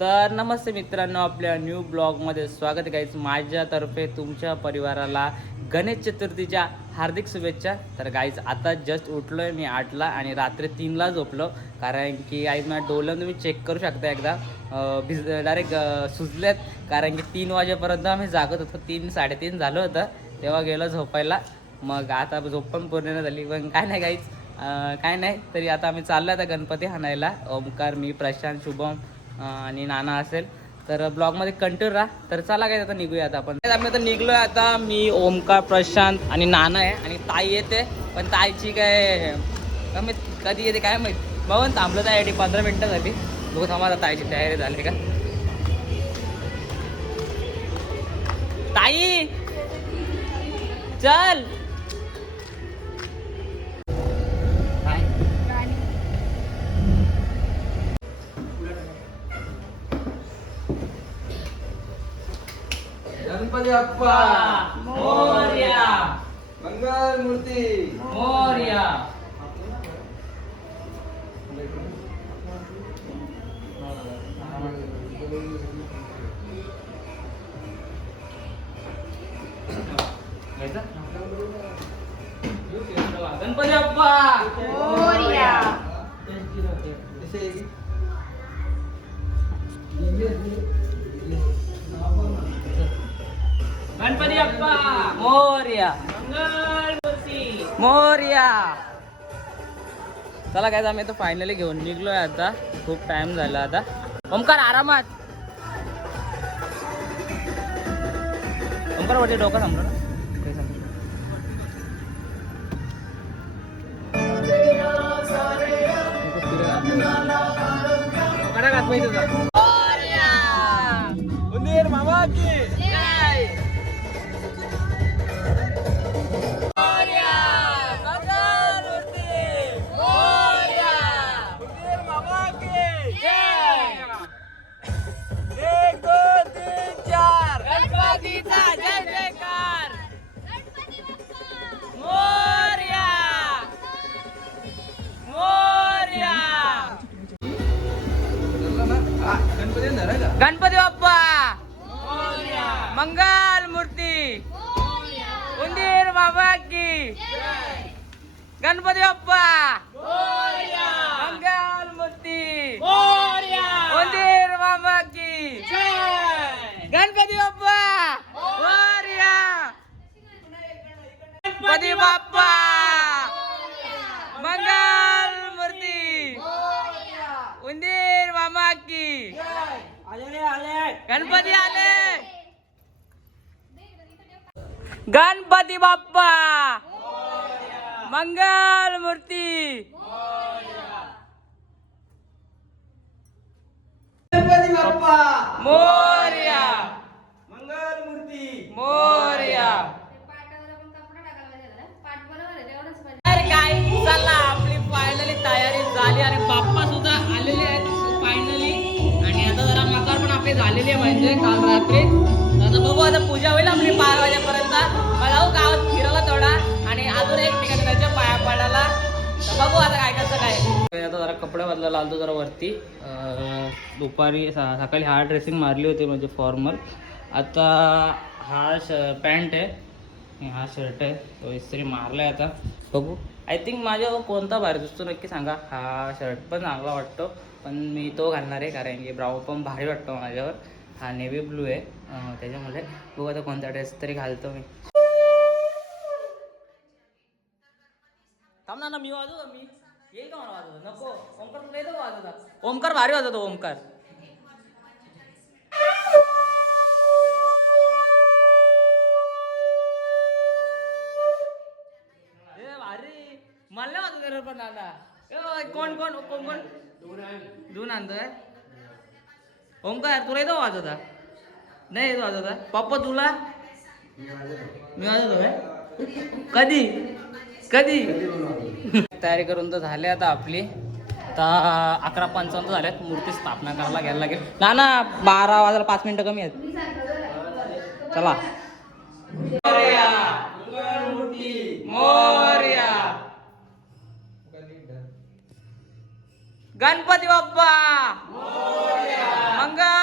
तर नमस्ते मित्रांनो, आपल्या न्यू ब्लॉगमध्ये स्वागत आहे गाईज. माझ्यातर्फे तुमच्या परिवाराला गणेश चतुर्थीच्या हार्दिक शुभेच्छा. तर गाईज आता जस्ट उठलो आहे मी 8ला आणि रात्री 3ला झोपलो. कारण की आई माझ्या डोलं तुम्ही चेक करू शकता एकदा डायरेक्ट सुजलेत. कारण की 3 वाजेपर्यंत आम्ही जागत होतो. 3-3:30 झालं होतं तेव्हा गेलो झोपायला. मग आता झोप पण पूर्ण झाली. पण काय नाही गाईज, काय नाही तरी आता आम्ही चाललो आता गणपती हाणायला. ओमकार, मी, प्रशांत, शुभम आणि नाना असेल तर ब्लॉगमध्ये कंटिन्यू राहा. तर चला काय आता निघूया. आता आम्ही आता निघलोय. आता मी, ओमकार, प्रशांत आणि नाना आहे आणि ताई येते. पण ताईची काय कधी येते काय माहिती. बघून थांबलं त्यासाठी 15 मिनटं झाली. बघू थांबा आता ताईची तयारी झाली का. ताई चल. गणपती बाप्पा मोरया, मंगल मूर्ती मोरया. गणपती बाप्पा मोरया. गणपती बाप्पा मोरया, मंगलमूर्ती मोरया. चला काय, आम्ही आता फायनली घेऊन निघलोय. आता खूप टाइम झाला. आता ओमकार आरामात. ओमकार वरती डोकं थांबलो ना. उंदीर मामा की गणपती बाप्पा मंगल मूर्ती उंदीर बाबा की. गणपती बाप्पा मंगल मूर्ती उंदीर बाबा की. गणपती बाप्पा मोरया. गणपती बाप्पा मंगल मूर्ती उंदीर बाबा की. गणपती आले. गणपती बाप्पा मंगल मूर्ती. गणपती बाप्पा मोरया, मंगल मूर्ती मोरया. तर काय चला, आपली फायनली तयारी झाली आणि बाप्पा सुद्धा आलेले आहेत फायनली. आणि आता जरा मकार पण आपली झालेली आहे म्हणजे काल रात्री. आता बघू, आता पूजा होईल आपली 12 वाजेपर्यंत. मला जाऊ गावात फिरायला थोडा आणि अजून एक ठिकाणी त्याच्या पाया पडायला. तर बघू आता काय कसं काय. आता जरा कपडे बदलायला आलतो जरा वरती. दुपारी सकाळी हा ड्रेसिंग मारली होती म्हणजे फॉर्मल. आता हा पॅन्ट आहे आणि हा शर्ट आहे तो इस्त्री मारलाय. आता बघू, आय थिंक माझ्या कोणता भारी दिसतो नक्की सांगा. हा शर्ट पण चांगला वाटतो पण मी तो घालणार आहे कारण की ब्राऊन पण भारी वाटतो माझ्यावर. हा नेव्ही ब्लू आहे त्याच्यामुळे. बघू आता कोणता ड्रेस तरी घालतो मी. थांब ना, मी वाजवतो. मी येईल का मला वाजवतो? नको ओमकार, तुला येतो वाजवता? ओमकार भारी वाजवतो ओमकार. भारी मला वाजवतो पण नाना. कोण कोण कोण कोण धून आणतोय? ओमकार तुला येतो वाजवता? नाही येतो वाजवता? पप्पा तुला? मी वाजवतो कधी कधी. तयारी करून तर झाली आता आपली. आता 11:55 झाल्यात. मूर्ती स्थापना करायला घ्यायला लागेल. ना 12 वाजायला 5 मिनिटं कमी आहेत. चला. मोरया. गणपती बाप्पा मंगल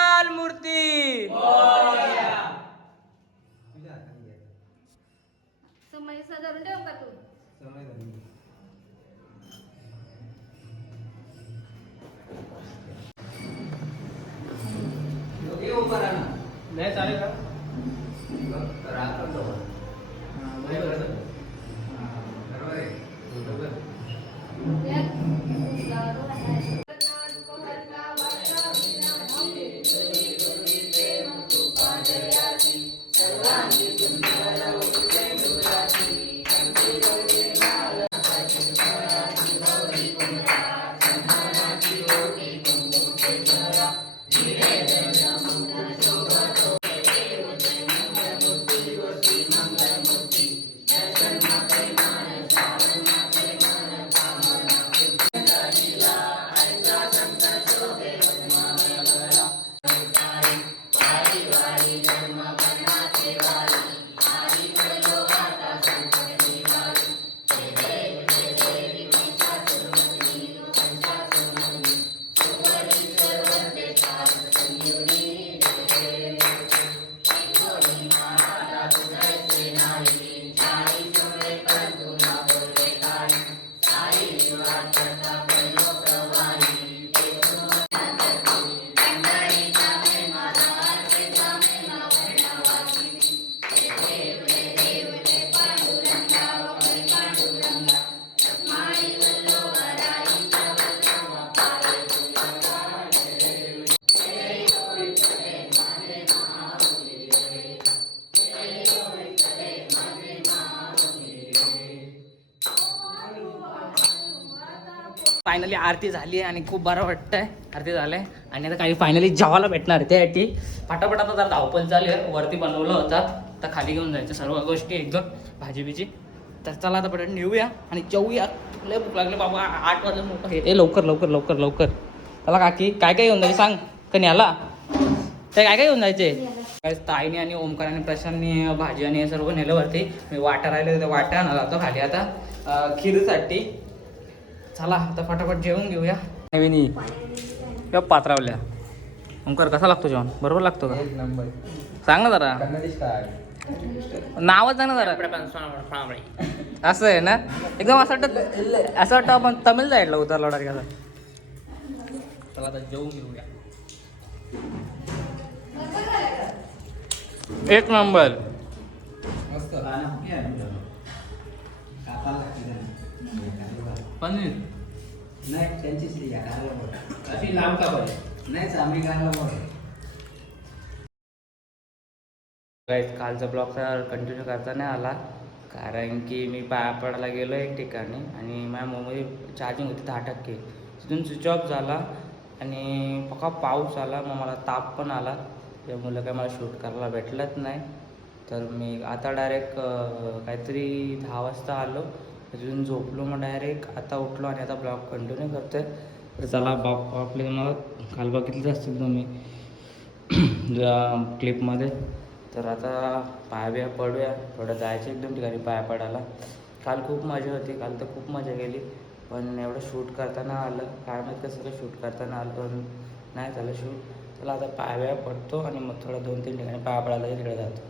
नाही चालेल का? फायनली आरती झाली आहे आणि खूप बरं वाटतंय. आरती झालंय आणि आता काही फायनली जेवायला भेटणार त्यासाठी फटाफट आता जरा धावपळ चालू आहे. वरती बनवलं होतं आता खाली घेऊन जायचं सर्व गोष्टी एकदम भाजी बिजी. तर चला आता पटकन नेऊया आणि जेऊया. लय भूक लागले बाबा. 8 वाजता मोठं हे लवकर लवकर लवकर लवकर. चला काकी काय काय घेऊन जायचे सांग कधी आला ते काय काय घेऊन जायचे. काय ताईने आणि ओमकार आणि प्रशांतने भाजी आणि हे सर्व नेलं वरती. मी वाटा राहिले तर वाटा आणला होता खाली आता खीरसाठी. चला आता फटाफट जेवून घेऊया. नवीनी किंवा पात्रावल्या. ओंकार कसा लागतो जेवण बरोबर लागतो का? नंबर सांग ना जरा नावच सांग ना जरा. असं आहे ना एकदम असं वाटतं आपण तमिळ साईडला उतरला का. चला आता जेवून घेऊया. एक नंबर मस्त पनीर नाही त्यांचीच अशी लांब का बरं. नाही आम्ही गाणं कालचा ब्लॉग तर कंटिन्यू करता नाही आला कारण की मी पाया पडायला गेलो एक ठिकाणी आणि माझ्या मोबाईल चार्जिंग होती 10%. तिथून स्विच ऑफ झाला आणि पक्का पाऊस आला. मग मला ताप पण आला त्यामुळे काय मला शूट करायला भेटलंच नाही. तर मी आता डायरेक्ट काहीतरी 10 वाजता आलो. तिथून झोपलो मग डायरेक्ट आता उठलो आणि आता ब्लॉग कंटिन्यू करतो आहे. तर चला आपले तुम्हाला काल बघितलेच असतील तुम्ही क्लिपमध्ये. तर आता पाया पडूया. थोडं जायचं एकदम ठिकाणी पाया पडायला. काल खूप मजा होती. काल तर खूप मजा गेली पण एवढं शूट करताना आलं काय माहीत कसं काय शूट करताना आलं पण नाही झालं शूट. चला आता पाया पडतो आणि मग थोडं 2-3 ठिकाणी पाया पडायला तिकडे जातो.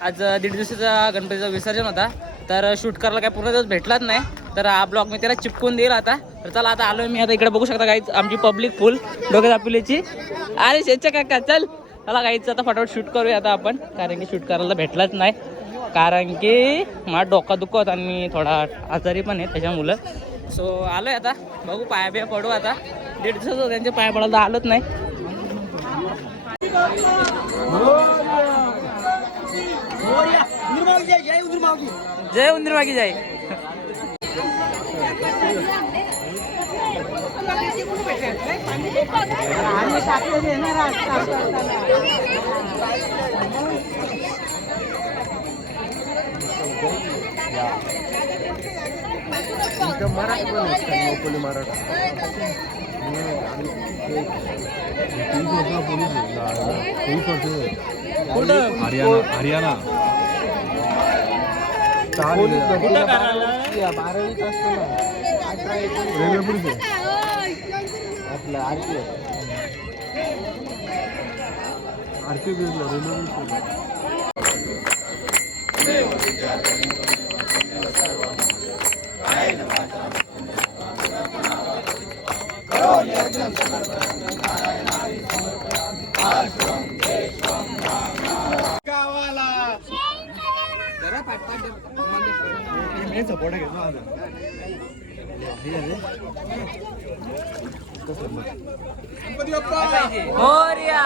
आज 1.5 दिवसाचा गणपतीचा विसर्जन होता तर शूट करायला काय पूर्ण दिवस भेटलाच नाही. तर हा ब्लॉग मी त्याला चिपकून देईल आता. तर चला आता आलो मी. आता इकडे बघू शकता काहीच आमची पब्लिक फुल डोक्यात आपलीची. अरे शेच्या काका चल. चला काहीच आता फटाफट शूट करूया आता आपण कारण की शूट करायला भेटलाच नाही कारण की माझा डोका दुखत आणि मी थोडा आजारी पण आहे त्याच्यामुळं. सो आलो आहे आता बघू पाया बिया पडू आता. 1.5 दिवस त्यांच्या पाया पडायला आलोच नाही. जय उंदीरमागी जय. हरियाणा बारावीत असतो ना 18-19 रेल्वे पोलीस आहे आपलं आरती आरती रेल्वे पोलीस मोरया.